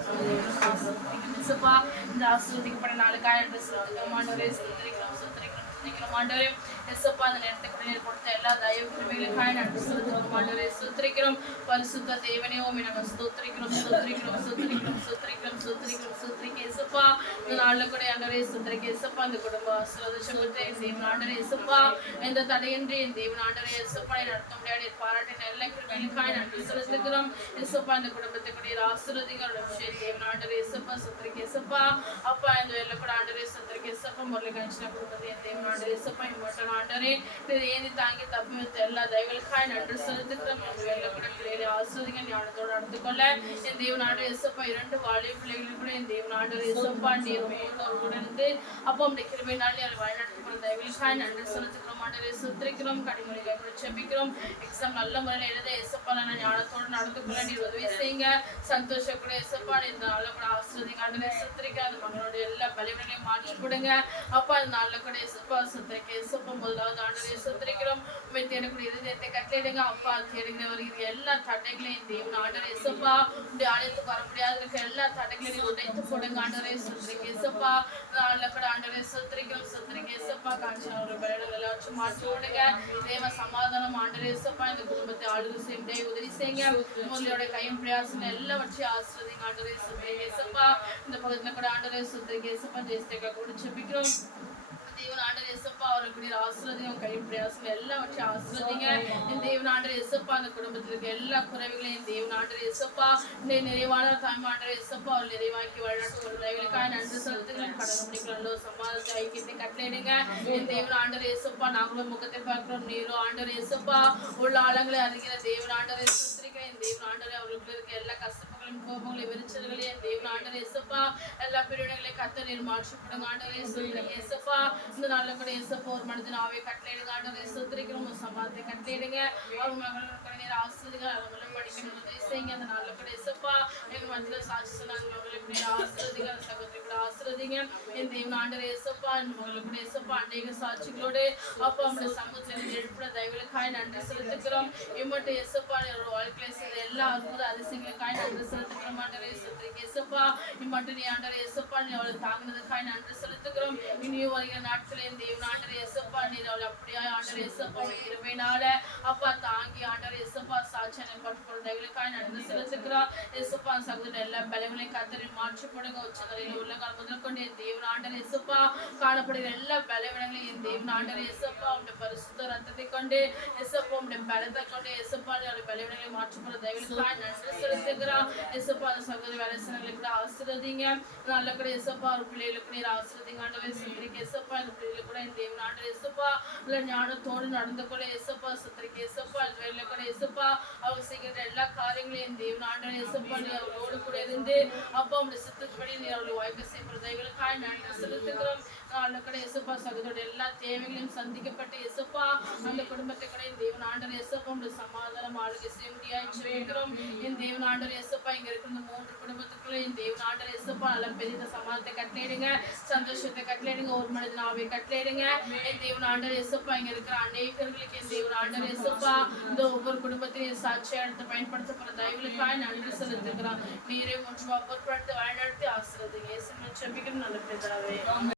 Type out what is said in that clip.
இயேசுப்பா, இந்த ஆசீர்வதிக்கப்பட்ட நாளுக்காக நன்றி செலுத்துகிறோம் ஆண்டவரே. ஸ்தோத்திரிக்கிறோம், ஸ்தோத்திரிக்கிறோம், ஸ்தோத்திரிக்கிறோம் ஆண்டவரே. இயேசுப்பா, இந்த நேரத்துக்கு நீர் கொடுத்த எல்லா தயவு கிருபைகளுக்காக நன்றி செலுத்துகிறோம் ஆண்டவரே. ஸ்தோத்திரிக்கிறோம் பரிசுத்த தேவனே, உம்மை நாங்கள் ஸ்தோத்திரிக்கிறோம், ஸ்தோத்திரிக்கிறோம், ஸ்தோத்திரிக்கிறோம், ஸ்தோத்திரிக்கிறோம், ஸ்தோத்திரிக்கிறோம், ஸ்தோத்திரிக்க இயேசுப்பா. இந்த நாளில் கூட ஆண்டவரே ஸ்தோத்திரிக்க இயேசுப்பா. இந்த குடும்ப ஆசீர்வாதத்தை என் தேவன் ஆண்டவரே இயேசுப்பா, எந்த தடையின்றி என் தேவன் ஆண்டவரே இயேசுப்பா நடத்த முடியாத பாராட்டின எல்லா கிருபைகளுக்காக நன்றி செலுத்துகிறோம் இயேசுப்பா. இந்த குடும்பத்துக்குரிய ஆசீர்வாதங்களோட சரி தேவன் ஆண்டவரே இயேசுப்பா, ஸ்தோத்திரிக்க இயேசுப்பா. அப்பா, இந்த வேலை கூட ஆண்டவரே ஸ்தோத்திரிக்க இயேசுப்பா. முரளி கணிச்சின குடும்பத்தை என் தேவன் ஆண்டவரே இயேசுப்பா, இம்மட்டும் ஆண்டவரே இதை ஏந்தி தாங்கி தப்பி வைத்த எல்லா தயவுகளுக்காக நன்றி செலுத்துகிறோம். இந்த வேலை கூட பிள்ளைகளை ஆசீர்வதிங்க, ஞானத்தோடு நடந்து கொள்ள என் தேவன் ஆண்டவரே இயேசுப்பா. 2 வாலிப பிள்ளைகளுக்கு கூட என் தேவன் ஆண்டவரே இயேசுப்பா நீர் கூட இருந்து அப்பா உம்முடைய கிருபையினால் நீர் வழிநடத்தி கொண்ட தயவுகளுக்காக நன்றி செலுத்துகிறோம் ஆண்டவரே. சுத்திரிக்கிறோம், கனிமொழிகளை கூட செபிக்கிறோம். எக்ஸாம் நல்ல முறையில் எழுத இயேசுப்பா நான் ஞானத்தோடு நடந்து கொள்ள நீர் உதவி செய்யுங்க. சந்தோஷம் கூட இயேசுப்பா இந்த நாளில் கூட ஆசீர்வதிங்க ஆண்டவரே. சுத்திரிக்க அந்த மகனுடைய எல்லா பலவீனங்களையும் மாற்றி கொடுங்க அப்பா. இந்த நாளில் கூட இயேசுப்பா சுத்திரிக்க இயேசுப்பா. முதலாவது ஆண்டவரே சுத்திரிக்கிறோம். உண்மை தேடக்கூடிய இருதயத்தை கட்டளையிடுங்க அப்பா. தேடுங்க வருகிற எல்லா தடைகளையும் தேவன் ஆண்டவரே இயேசுப்பா உடைய ஆலயத்துக்கு வர முடியாத இருக்க எல்லா தடைகளையும் உடைத்து போடுங்க ஆண்டவரே. சுத்திரிக்க இயேசுப்பா. நாளில் கூட ஆண்டவரே சுத்திரிக்கிறோம், சுத்திரிக்க இயேசுப்பா. காஞ்சின ஒரு பலவீனங்கள் எல்லாச்சும் மாற்றி விடுங்க. தேவ சமாதானம் ஆண்டவரே இயேசுப்பா. இந்த குடும்பத்தை ஆளுகை செய்ய உதவி செய்யுங்க. உங்களோட கையும் பிரயாசம் எல்லாவற்றையும் ஆசீர்வதிங்க ஆண்டவரே. சுத்திரிக்க இயேசுப்பா. இந்த பகுதியில் கூட ஆண்டவரே சுத்திரிக்க இயேசுப்பா. ஜெயஸ்டேக்கா கூட செபிக்கிறோம். தேவன் ஆண்டவர் இயேசுப்பா அவர்களுடைய ஆசீர்வாதம் கை பிரயாசம் எல்லாவற்றையும் ஆசீர்வதிங்க. என் தேவன் ஆண்டவர் இயேசுப்பா அந்த குடும்பத்தில் இருக்க எல்லா குறைவுகளையும் தேவன் ஆண்டவர் இயேசுப்பா இந்த நிறைவான தாய்மை ஆண்டவர் இயேசுப்பா அவர் நிறைவாக்கி வழிநடத்தி ஒரு தயவுகளுக்காக நன்றி செலுத்துகிறேன். கடவுள் முடிக்கிறோம் சமாதத்தை ஐக்கியத்தை கட்டளையிடுங்க. என் தேவன் ஆண்டவர் இயேசுப்பா நாங்களும் முகத்தை பார்க்கிறோம். நீரோ ஆண்டவர் இயேசுப்பா உள்ள ஆழங்களை அறிகிற தேவன் ஆண்டவர் சுத்திரிக்கிறேன். என் தேவன் ஆண்டவர் அவர்களுக்கு இருக்க எல்லா கஷ்டங்களையும் கோபங்களையும் விரிச்சல்களையும் என் தேவன் ஆண்டவர் இயேசுப்பா எல்லா பிரிவினைகளையும் கத்த நீர் மாற்றிவிடுங்க ஆண்டவரே. சுத்திரிக்க இயேசுப்பா. இந்த நாளில் கூட இயேசுப்பா ஒரு மனிதனாவே கட்டளையிடுங்க ஆண்டவரே. சுத்திரிக்கிறோம் சமாதத்தை கட்டளையிடுங்க. அவங்க மகளுக்கு நேர ஆசிரியர்கள் அவங்களும் படிக்கணும் உதவி செய்யுங்க. அந்த நாளில் கூட இயேசுப்பா எங்கள் மத்தியில் சாட்சி சொன்னாங்க மகளுக்கு நேர ஆசிரியர்கள் சகோதரி கூட ஆசிரியங்க. என் தேவன் ஆண்டவரே இயேசுப்பா என் மகளுக்கு கூட இயேசுப்பா அநேக சாட்சிகளோடு அப்பா நம்முடைய சமூகத்தில் எழுப்பின தயவுகளுக்காக நன்றி செலுத்துக்கிறோம். இம்மட்டும் இயேசுப்பா என்னோட வாழ்க்கையில செய்த எல்லா அற்புத அதிசயங்களுக்காக நன்றி செலுத்துக்கிறோம் ஆண்டவரே. சுத்திரிக்க இயேசுப்பா இம்மட்டும் நீ ஆண்டவரே இயேசுப்பா நீ அவளை தாங்கினதுக்காக நன்றி செலுத்துக்கிறோம். இனியும் வருகிற நாட்களில் தேவன் ஆண்டவரே இயேசுப்பா நீர் அவளை அப்படியா ஆண்டவரே இயேசுப்பா இருமையினால அப்பா தாங்கி ஆண்டவரே இயேசுப்பா சாட்சியை பட்டுக்கொள்ள தயவுகளுக்காக நன்றி செலுத்துக்கிறோம். இயேசுப்பா சகோதரர் எல்லா பலவீனங்களையும் கத்தரி மாற்றி போடுங்க. உச்சநிலையில் உள்ள கால் முதல் கொண்டு என் தேவன் ஆண்டவரே இயேசுப்பா காணப்படுகிற எல்லா பலவீனங்களையும் என் தேவன் ஆண்டவரே இயேசுப்பா உடைய பரிசுத்த ரத்தத்தை கொண்டு இயேசுப்பா உடைய பலத்தை கொண்டு இயேசுப்பா அவருடைய பலவீனங்களை மாற்றி போடுற தயவுகளுக்காக நன்றி செலுத்துகிறோம். இயேசுப்பா அந்த சகோதரி வலசனங்களுக்கு கூட ஆசீர்வதிங்க. நல்ல கூட இயேசுப்பா ஒரு பிள்ளைகளுக்கு நீர் ஆசீர்வதிங்க ஆண்டவரே. சுத்திரிக்க இயேசுப்பா இந்த பிள்ளைகளுக்கு கூட என் தேவன் ஆண்டவரே இயேசுப்பா இல்லை ஞானத்தோடு நடந்து கூட இயேசுப்பா சுத்திரிக்க இயேசுப்பா இந்த வேலையில கூட இயேசுப்பா அவங்க செய்கிற எல்லா காரியங்களையும் என் தேவன் ஆண்டவரே இயேசுப்பா நீ அவரோடு கூட இருந்து அப்பா உடைய சித்தப்படி நீ அவருடைய வாய்ப்பு செய்ய தயவுகளுக்காக நன்றி செலுத்துகிறோம். நல்ல கூட இயேசுப்பா சகோதரோட எல்லா தேவைகளையும் சந்திக்கப்பட்டு இயேசுப்பா அந்த குடும்பத்தை கூட என் தேவன் ஆண்டவர் இயேசுப்பா உடைய சமாதானம் ஆளுகை செய்ய முடியாது சொல்லிக்கிறோம். என் தேவன் ஆண்டவர் இயேசுப்பா இங்க இருக்கிற 3 குடும்பத்துக்குள்ள என் தேவன் ஆண்டவர் இயேசுப்பா நல்ல பெரிய சமாதானத்தை கட்டளையிடுங்க, சந்தோஷத்தை கட்டளையிடுங்க, ஒரு மனிதன் ஆவை கட்டளையிடுங்க. என் தேவன் ஆண்டவர் இயேசுப்பா இங்க இருக்கிற அநேகர்களுக்கு என் தேவன் ஆண்டவர் இயேசுப்பா இந்த ஒவ்வொரு குடும்பத்தையும் சாட்சியா எடுத்து பயன்படுத்தப்படுற தயவுகளுக்காக நன்றி செலுத்துகிறான். நீரே முற்றுமா பொருட்படுத்த வழிநடத்தி ஆசீர்வதிங்க. இயேசுவின் ஜெபிக்கிறோம் நல்ல பிதாவே.